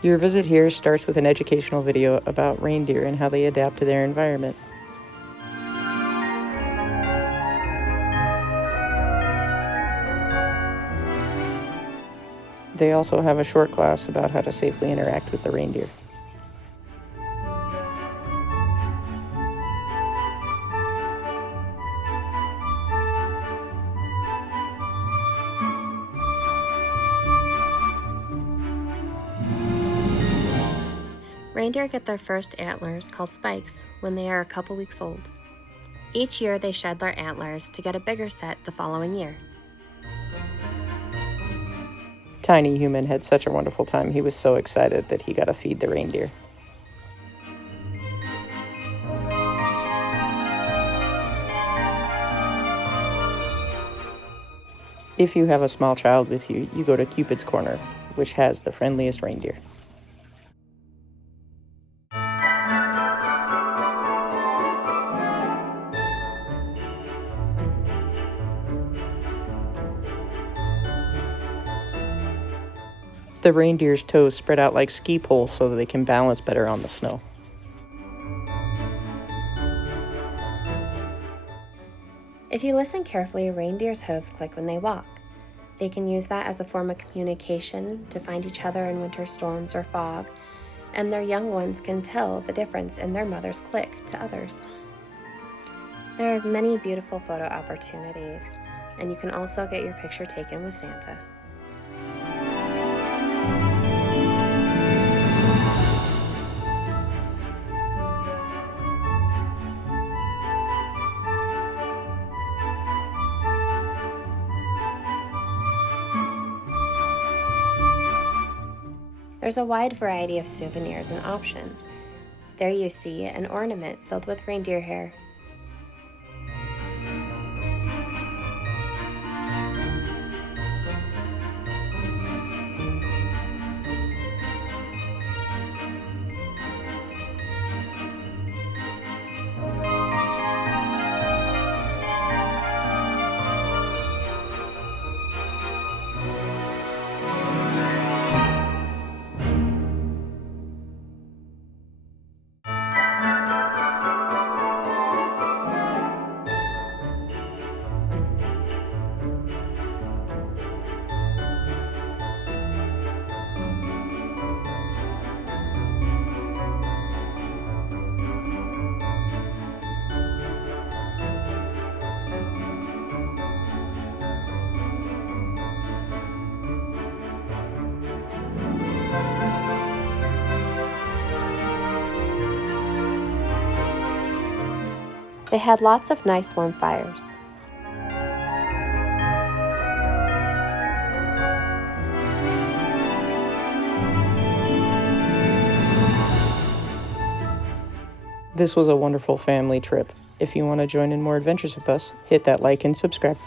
Your visit here starts with an educational video about reindeer and how they adapt to their environment. They also have a short class about how to safely interact with the reindeer. Reindeer get their first antlers, called spikes, when they are a couple weeks old. Each year they shed their antlers to get a bigger set the following year. Tiny Human had such a wonderful time. He was so excited that he got to feed the reindeer. If you have a small child with you, you go to Cupid's Corner, which has the friendliest reindeer. The reindeer's toes spread out like ski poles so that they can balance better on the snow. If you listen carefully, reindeer's hooves click when they walk. They can use that as a form of communication to find each other in winter storms or fog, and their young ones can tell the difference in their mother's click to others. There are many beautiful photo opportunities, and you can also get your picture taken with Santa. There's a wide variety of souvenirs and options. There you see an ornament filled with reindeer hair. They had lots of nice warm fires. This was a wonderful family trip. If you want to join in more adventures with us, hit that like and subscribe.